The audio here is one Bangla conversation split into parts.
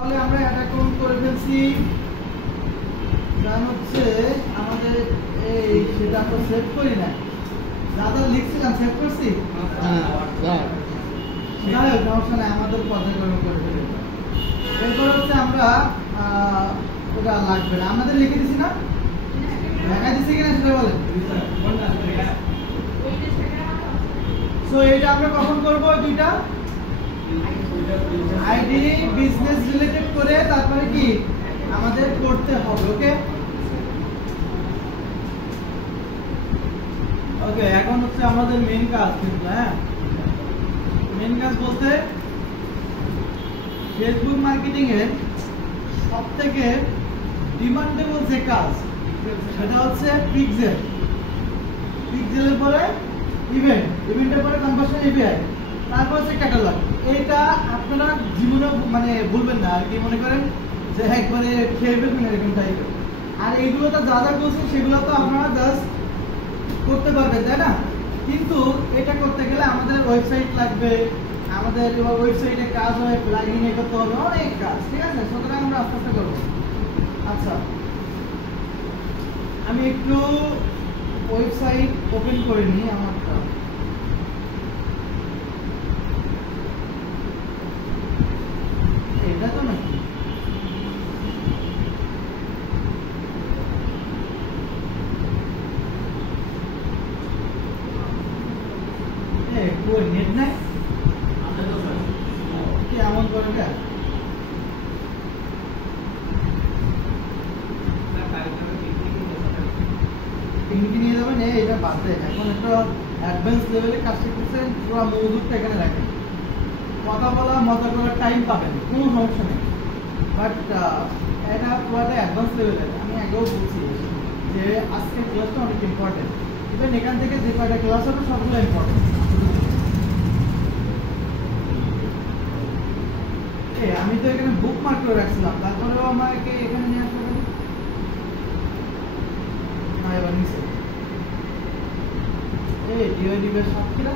তাহলে আমরা একটা অ্যাকাউন্ট করে ফেলছি। কারণ হচ্ছে আমাদের এই সেটা আমরা সেভ করি না, যা যা লিখছিলাম সেভ করছি। যাই হোক সমস্যা নাই, আমাদের পর্যায়ক্রমে করে ফেলি। এরপর হচ্ছে আমরা ওটা লাগবে না, আমাদের লিখে দিছি না, দেখা দিছি কিনা সেটা বলেন। সো এটা আমরা কখন করব? দুইটা আইডি বিজনেস রিলেটেড করে তারপরে কি আমাদের করতে হবে। ওকে ওকে, এখন হচ্ছে আমাদের মেইন কাজ কিন্তু। হ্যাঁ, মেইন কাজ বলতে ফেসবুক মার্কেটিং এর সবথেকে ডিমান্ডেবল যে কাজ সেটা হচ্ছে পিক্সেল। পিক্সেলের পরে ইভেন্ট, ইভেন্টের পরে কনভার্সন এপিআই, তারপর হচ্ছে ক্যাটালগ। এইটা আপনারা জীবনে মানে ভুলবেন না আর কি, মনে করেন যে একবারে খেয়ে ফেলবেন এরকম টাইপের। আর এইগুলো তো যা যা বলছেন সেগুলো তো আপনারা জাস্ট করতে পারবেন, তাই না? কিন্তু এটা করতে গেলে আমাদের ওয়েবসাইট লাগবে, আমাদের ওয়েবসাইটে কাজ হয়, প্লাগইন এ করতে হবে, অনেক কাজ। ঠিক আছে, সুতরাং আমরা আস্তে আস্তে করবো। আচ্ছা, আমি একটু ওয়েবসাইট ওপেন করে নিই আমারটা। এটা তো নাকি নেট নাই কি এমন করে না? পিকনিকে নিয়ে যাবেন, এটা বাদ দেন। এখন একটা অ্যাডভান্স লেভেলে কাজ শিখতেছেন, পুরো মজুরটা এখানে রাখেন, কথা বলা মজা করার টাইম পাবেন, কোনো সমস্যা নেই। বাট এটা পুরোটা অ্যাডভান্স লেভেলের। আমি আগেও বলছি যে আজকের ক্লাসটা অনেক ইম্পর্টেন্ট। ইভেন এখান থেকে যে কয়টা ক্লাস হবে সবগুলো ইম্পর্টেন্ট। আমি তো এখানে বুক মার্ক করে রাখছিলাম, তারপরেও আমাকে এখানে নিয়ে আসতে হবে না। এবার নিচে ডিওয়াইডি বের সাতক্ষীরা,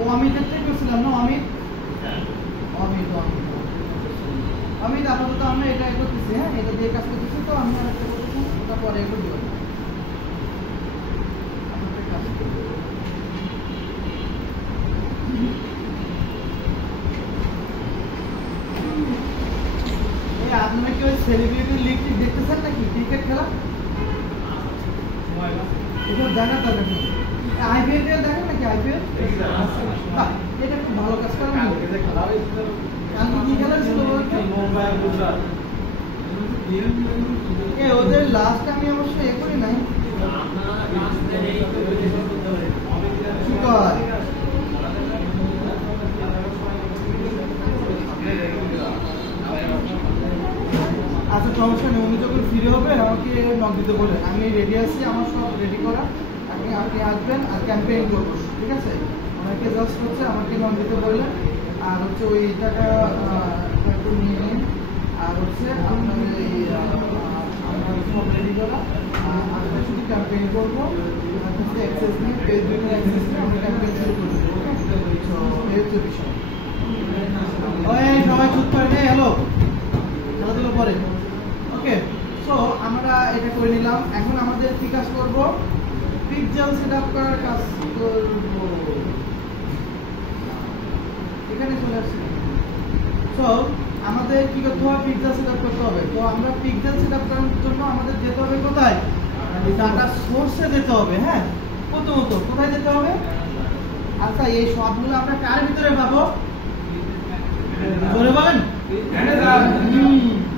ও অমিতের থেকে করছিলাম না? অমিত অমিত অমিত অমিত আপাতত আমরা এটা করতেছি। হ্যাঁ, এটা দিয়ে কাজ করতেছি, তো আমি আর একটা করতেছি, ওটা পরে একটু দিব। আপনারা কি ওই সেলিব্রিটি লিগ দেখতেছেন নাকি? ক্রিকেট খেলা এটা দেখা তো নাকি? আইপিএল দেখেন নাকি? আইপিএল এটা খুব ভালো কাজ করে। কালকে কি খেলা ছিল? ওদের লাস্ট আমি অবশ্য এ করি নাই। আচ্ছা, সমস্যা নেই, উনি যখন ফিরে হবে আমাকে নক দিতে বলেন, আমি রেডি আছি, আমার সব রেডি করা। আপনি আসবেন আর ক্যাম্পেইন করবো, ঠিক আছে? ওনাকে জাস্ট হচ্ছে আমাকে নক দিতে বললেন, আর হচ্ছে ওই টাকা একটু নিয়ে নিন, আর হচ্ছে আপনার এই আমার সব রেডি করা। আমরা শুধু ক্যাম্পেইন করবো, অ্যাক্সেস নিয়ে, ফেসবুকের অ্যাক্সেস নিয়ে আমরা ক্যাম্পেইন শুরু করবো। এই হচ্ছে বিষয়। সবাই চুপ করে নেই, হ্যালো, খেলাধুলো পরে। ওকে, সো আমরা এটা করে নিলাম। এখন আমাদের কি কাজ করবো? পিক্সেল সেটআপ করার কাজ করবো। এখানে চলে আসছে। সো আমাদের কি করতে হবে? পিক্সেল সেটআপ করতে হবে। তো আমরা পিক্সেল সেটআপ করার জন্য আমাদের যেতে হবে কোথায়? ডাটা সোর্সে যেতে হবে। হ্যাঁ, প্রথমত কোথায় যেতে হবে? আচ্ছা, এই সবগুলো আমরা কার ভিতরে পাবো? ধরে বলেন,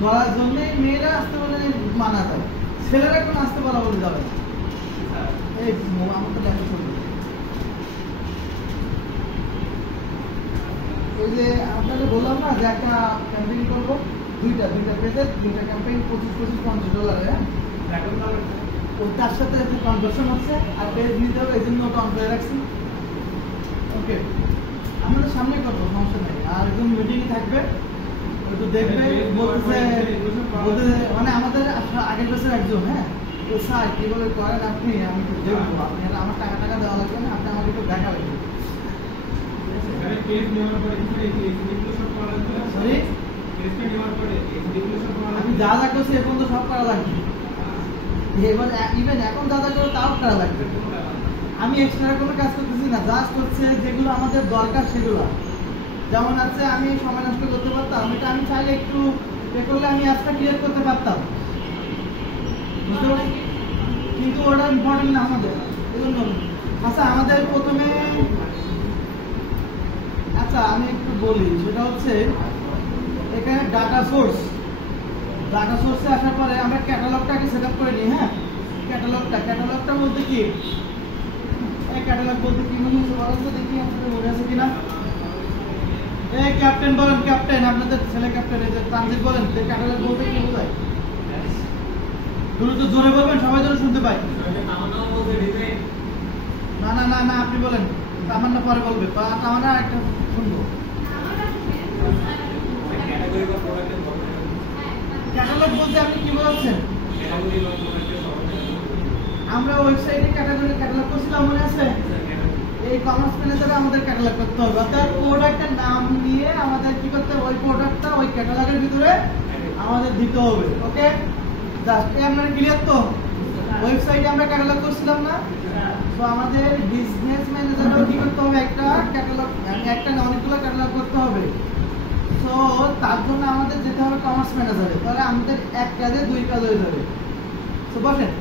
ধরার জন্য মেয়েরা আসতে বলে মানা যায়, ছেলেরা এখন আসতে বলা বলে যাবে। এই আমার তো দেখা করবে। এই যে আপনাকে বললাম না যে একটা ক্যাম্পেইন করবো, দুইটা পেজের দুইটা ক্যাম্পেইন, $25-50। হ্যাঁ, তার সাথে একটা কনভার্সন হচ্ছে, আর পেজ নিতে হবে, এই জন্য ওটা অন করে রাখছি। ওকে, আমাদের সামনে করবো, সমস্যা নেই। আর একদম মিটিংয়ে থাকবে, একটু দেখবে, বলতেছে মানে আমাদের আগের বছর একজন। হ্যাঁ, তো স্যার কিভাবে করেন আপনি? আমি একটু দেখবো, আপনি আমার টাকা দেওয়া লাগবে না, আপনি আমাকে একটু দেখাবেন। সরি, যা যা করছি এখন তো সব করা লাগবে, এবার ইভেন এখন যা যা করো তাও করা লাগবে। আমি এক্সট্রা কোনো কাজ করতেছি না, জাস্ট হচ্ছে যেগুলো আমাদের দরকার সেগুলো। যেমন আছে আমি সময় নষ্ট করতে পারতাম, এটা আমি চাইলে একটু এ করলে আমি আজকে ক্লিয়ার করতে পারতাম, বুঝতে পারছি, কিন্তু ওটা ইম্পর্টেন্ট না আমাদের এজন্য। আচ্ছা আমাদের প্রথমে, আচ্ছা আমি একটু বলি, সেটা হচ্ছে এখানে ডাটা সোর্সে আসার পরে আমরা ক্যাটালগটাকে সেট আপ করে নিই। হ্যাঁ, ক্যাটালগটা বলতে কি, এই ক্যাটালগ বলতে কি মনে হচ্ছে বলেন তো দেখি, আপনাদের মনে আছে কিনা? এই ক্যাপ্টেন বলেন, ক্যাপ্টেন আপনাদের ছেলে ক্যাপ্টেন, এই যে তানজিদ বলেন, যে ক্যাটালগ বলতে কি বোঝায়? দ্রুত জোরে বলবেন, সবাই যেন শুনতে পায়। না না না না, আপনি বলেন, তামান্না পরে বলবে, তামান্না একটা শুনবো। ক্যাটালগ বলতে আপনি কি বোঝাচ্ছেন? আমরা ওয়েবসাইটে ক্যাটালগ করছিলাম, মনে আছে? এই কমার্স ম্যানেজারে আমাদের ক্যাটালগ করতে হবে, অর্থাৎ প্রোডাক্টের নাম নিয়ে আমাদের কি করতে হবে, ওই প্রোডাক্টটা ওই ক্যাটালগের ভিতরে আমাদের দিতে হবে। ওকে, জাস্ট এই আপনারা ক্লিয়ার তো? ওয়েবসাইটে আমরা ক্যাটালগ করছিলাম না, তো আমাদের বিজনেস ম্যানেজারও কি করতে হবে, একটা ক্যাটালগ, একটা না অনেকগুলো ক্যাটালগ করতে হবে। তো তার জন্য আমাদের যেতে হবে কমার্স ম্যানেজারে, তাহলে আমাদের এক কাজে দুই কাজ হয়ে যাবে। তো বসেন,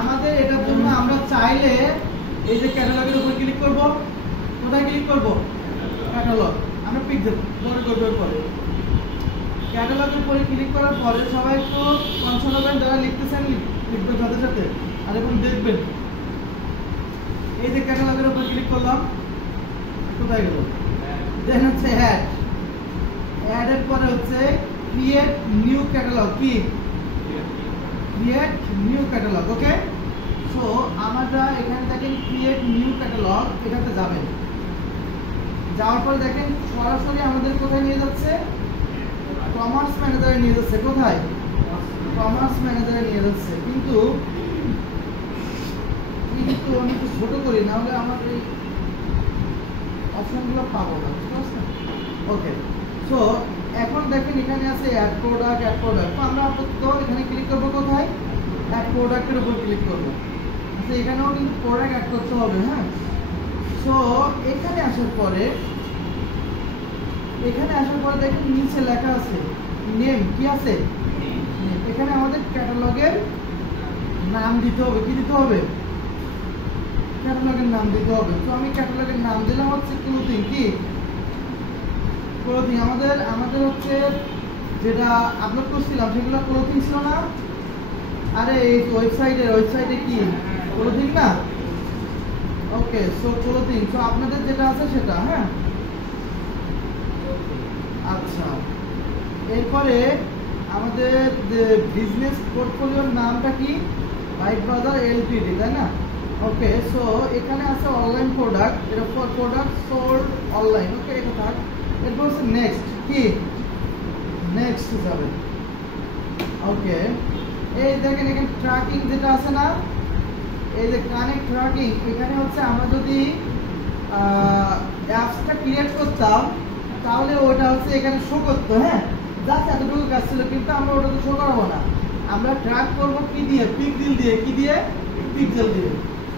আমাদের এটার জন্য আমরা চাইলে এই যে ক্যাটালগের উপর ক্লিক করব, কোথায় ক্লিক করব? ক্যাটালগ, আমরা পিক দেব পরে ক্যাটালগের উপরে ক্লিক করার পরে সবাই একটু কনসার্ন হবেন, যারা লিখতেছেন লিখবেন সাথে সাথে, আর এখন দেখবেন এই যে ক্যাটালগের উপর ক্লিক করলাম, কোথায় গেল? দেন হচ্ছে অ্যাড এর পরে হচ্ছে ক্রিয়েট নিউ ক্যাটালগ, কি ক্রিয়েট নিউ ক্যাটালগ। ওকে, সো আমরা এখানে দেখেন ক্রিয়েট নিউ ক্যাটালগ, এটাতে যাবেন, যাওয়ার পর দেখেন সরাসরি আমাদের কোথায় নিয়ে যাচ্ছে? কমার্স ম্যানেজারে নিয়ে যাচ্ছে। কোথায়? কমার্স ম্যানেজারে নিয়ে যাচ্ছে। কিন্তু আমি একটু ছোট করি, না হলে আমার এই অপশনগুলো পাবো না, বুঝতে পারছেন? ওকে, সো এখন দেখেন এখানে আছে অ্যাড প্রোডাক্ট। তো আমরা আপাতত এখানে ক্লিক করবো, কোথায়? অ্যাড প্রোডাক্টের উপর ক্লিক করবো। আচ্ছা, এখানেও কিন্তু প্রোডাক্ট অ্যাড করতে হবে। হ্যাঁ, সো এখানে আসার পরে দেখেন নিচে লেখা আছে নেম, কি আছে? এখানে আমাদের ক্যাটালগের নাম দিতে হবে। কি দিতে হবে? ক্যাটালগের নাম দিতে হবে। তো আমি ক্যাটালগের নাম দিলাম হচ্ছে ক্লোথিং। কি ক্লোথিং? আমাদের হচ্ছে যেটা আপলোড করছিলাম সেগুলো ক্লোথিং ছিল না? আরে এই ওয়েবসাইটে কি ক্লোথিং না? ওকে, সো ক্লোথিং, সো আপনাদের যেটা আছে সেটা। হ্যাঁ, আচ্ছা, এরপরে আমাদের বিজনেস পোর্টফোলিওর নামটা কি? রাইট বাজার এলটিডি, তাই না? ওকে, সো এখানে আছে অনলাইন প্রোডাক্ট, এটা প্রোডাক্ট সোল্ড অনলাইন। ওকে, এটা থাক। এরপর হচ্ছে নেক্সট, কি নেক্সট যাবে। ওকে, এই দেখেন এখানে ট্র্যাকিং যেটা আছে না, এই যে কানেক্ট ট্র্যাকিং, এখানে হচ্ছে আমরা যদি অ্যাপসটা ক্রিয়েট করতাম তাহলে ওটা হচ্ছে এখানে শো করতো। হ্যাঁ, জাস্ট এতটুকু কাজ ছিল, কিন্তু আমরা ওটা তো শো করাবো না, আমরা ট্র্যাক করবো কি দিয়ে? পিক্সেল দিয়ে। কি দিয়ে? পিক্সেল দিয়ে।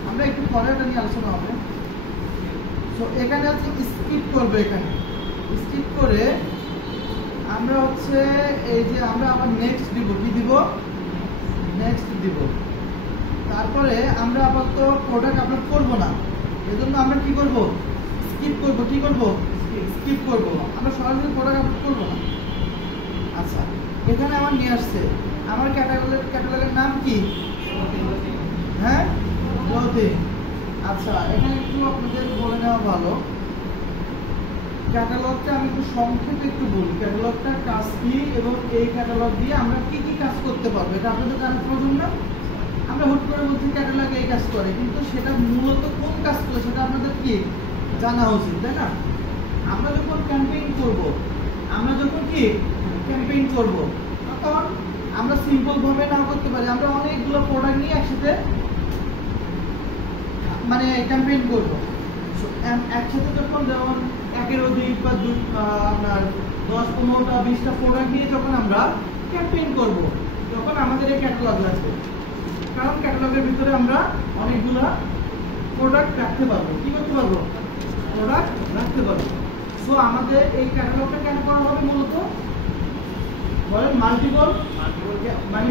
আমরা একটু পরে এটা নিয়ে আলোচনা হবে। সো এখানে হচ্ছে স্কিপ করবে, এখানে স্কিপ করে আমরা হচ্ছে এই যে আমরা আবার নেক্সট দিব। কি দিব? নেক্সট দিব। তারপরে আমরা আপাতত প্রোডাক্ট আপলোড করবো না, এজন্য আমরা কি করব? স্কিপ করব। কি করব? স্কিপ করব। আমরা সরাসরি প্রোডাক্ট আপলোড করবো না। আচ্ছা, এখানে আমার নিয়ে আসছে আমার ক্যাটালগের নাম কি? হ্যাঁ, ক্লোথিং। আচ্ছা, এখানে একটু আপনাদের বলে নেওয়া ভালো, ক্যাটালগটা আমি একটু সংক্ষেপে একটু বলি। ক্যাটালগটার কাজ কি এবং এই ক্যাটালগ দিয়ে আমরা কি কি কাজ করতে পারবো এটা আপনাদের জানার প্রয়োজন না? আমরা হুট করে বলছি ক্যাটালগ এই কাজ করে, কিন্তু সেটা মূলত কোন কাজ করে সেটা আপনাদের কি জানা উচিত, তাই না? আমরা যখন ক্যাম্পেইন করব, তখন আমরা সিম্পল ভাবে না করতে পারি, আমরা অনেকগুলো প্রোডাক্ট নিয়ে একসাথে মানে ক্যাম্পেইন করবো। একসাথে যখন যেমন একের অধিক বা আপনার 10, 15টা 20টা প্রোডাক্ট নিয়ে যখন আমরা ক্যাম্পেইন করব তখন আমাদের এই ক্যাটালগ লাগবে, কারণ ক্যাটালগের ভিতরে আমরা অনেকগুলা প্রোডাক্ট রাখতে পারবো। কি করতে পারবো? প্রোডাক্ট রাখতে পারবো। সো আমাদের এই ক্যাটালগটা কেন করা হবে মূলত বলেন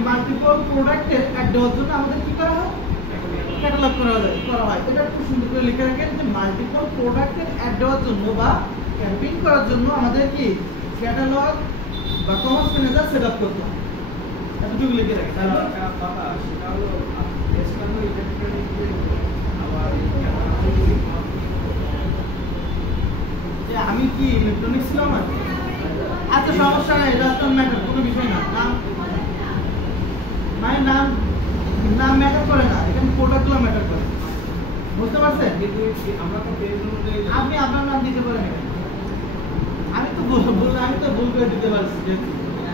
মাল্টিপল প্রোডাক্টের অ্যাড দেওয়ার জন্য আমাদের কি করা হয়? ক্যাটালগ করা হয়। এটা খুব সুন্দর করে লিখে রাখেন যে মাল্টিপল প্রোডাক্টের অ্যাড দেওয়ার জন্য বা ক্যাম্পেইন করার জন্য আমাদের কি ক্যাটালগ বা কমার্স ম্যানেজার সেটআপ করতে হয়। এতটুকু লিখে রাখেন। আমি কি ইলেকট্রনিক্স ছিলাম না? আচ্ছা সমস্যা নাই, এটা তো ম্যাটার কোনো বিষয় না। নাম ম্যাটার করে না, এখানে প্রোডাক্টগুলো ম্যাটার করে। বুঝতে পারছেন? আপনি আপনার নাম দিতে পারেন এখানে। আমি তো ভুল করে দিতে পারছি।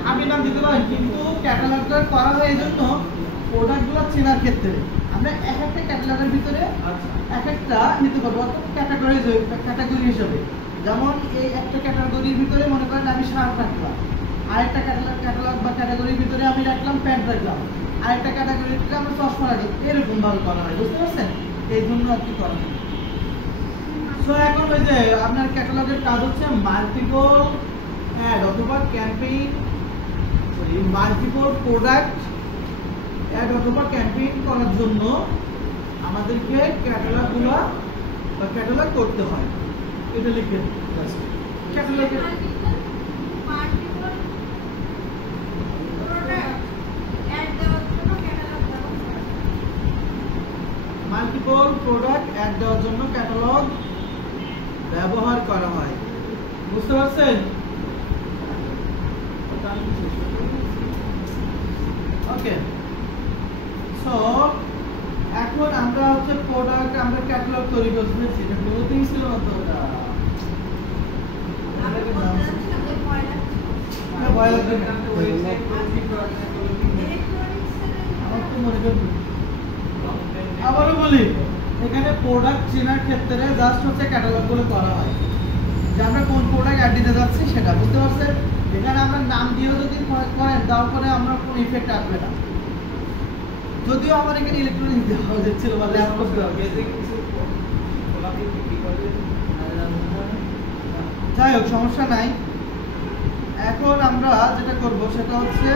আপনি নাম দিতে পারেন, কিন্তু ক্যাটালগটা করা হয় এই জন্য প্রোডাক্টগুলো চেনার ক্ষেত্রে আমরা এক একটা ক্যাটালগের ভিতরে এক একটা নিতে পারবো, অর্থাৎ ক্যাটাগরি হিসেবে। যেমন এই একটা ক্যাটাগরির ভিতরে মনে করেন আমি শার্ট রাখলাম, আরেকটা ক্যাটালগ বা ক্যাটাগরির ভিতরে আমি রাখলাম প্যান্ট রাখলাম, আরেকটা ক্যাটাগরির ভিতরে আমরা চশমা রাখলাম, এরকম ভাবে করা হয়। বুঝতে পারছেন? এই জন্য আর কি করা হয়। সো এখন ওই যে আপনার ক্যাটালগের কাজ হচ্ছে মাল্টিপল অ্যাড অথবা ক্যাম্পেইন, মাল্টিপল প্রোডাক্ট অ্যাড অথবা ক্যাম্পেইন করার জন্য আমাদেরকে ক্যাটালগ করতে হয়। এটা লিখে ক্যাটালগের মাল্টিপল প্রোডাক্ট অ্যাড দেওয়ার জন্য ক্যাটালগ ব্যবহার করা হয়। বুঝতে পারছেন? ওকে, সো এখন আমরা হচ্ছে প্রোডাক্ট আমরা ক্যাটালগ তৈরি করতে পেরেছি। এটা ক্লোথিং ছিল না তো, এটা আবারও বলি, এখানে প্রোডাক্ট চেনার ক্ষেত্রে জাস্ট হচ্ছে ক্যাটালগ গুলো করা হয় যে আমরা কোন প্রোডাক্ট অ্যাড দিতে যাচ্ছি সেটা। বুঝতে পারছেন? এখানে আমরা নাম দিয়েও যদি করেন তারপরে আমরা কোনো ইফেক্ট আসবে না। যদিও আমার এখানে ইলেকট্রনিক্স দেওয়া যাচ্ছিল বা ল্যাপটপ দেওয়া, যাই হোক সমস্যা নাই। এখন আমরা যেটা করব সেটা হচ্ছে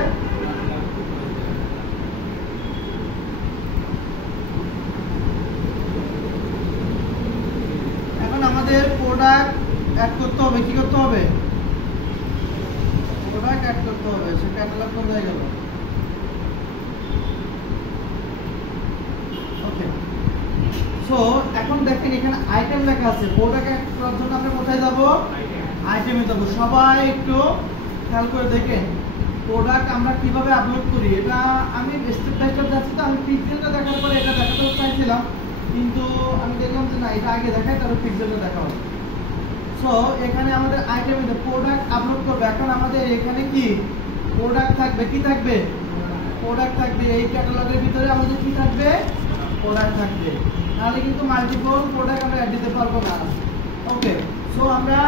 এখন আমাদের প্রোডাক্ট অ্যাড করতে হবে। কি করতে হবে? প্রোডাক্ট অ্যাড করতে হবে। সে ক্যাটালগ কোন জায়গায় গেল? ওকে, সো এখন দেখেন এখানে আইটেম লেখা আছে। প্রোডাক্ট অ্যাড করার জন্য আমরা কোথায় যাব? আইটেমে যাব। সবাই একটু খেয়াল করে দেখেন প্রোডাক্ট আমরা কিভাবে আপলোড করি। এটা আমি স্টেপ বাই স্টেপ যাচ্ছি, তো আমি পিক্সেলটা দেখার পরে এটা দেখাতে চাইছিলাম, কিন্তু আমি দেখলাম যে না, এটা আগে দেখাই তারপর পিক্সেলটা দেখা হবে। সো এখানে আমাদের আইটেমে প্রোডাক্ট আপলোড করবে। এখন আমাদের এখানে কি প্রোডাক্ট থাকবে? কি থাকবে? প্রোডাক্ট থাকবে। এই ক্যাটালগের ভিতরে আমাদের কি থাকবে? প্রোডাক্ট থাকবে। তাহলে কিন্তু মাল্টিপল প্রোডাক্ট আমরা অ্যাড দিতে পারবো না। ওকে, সো আমরা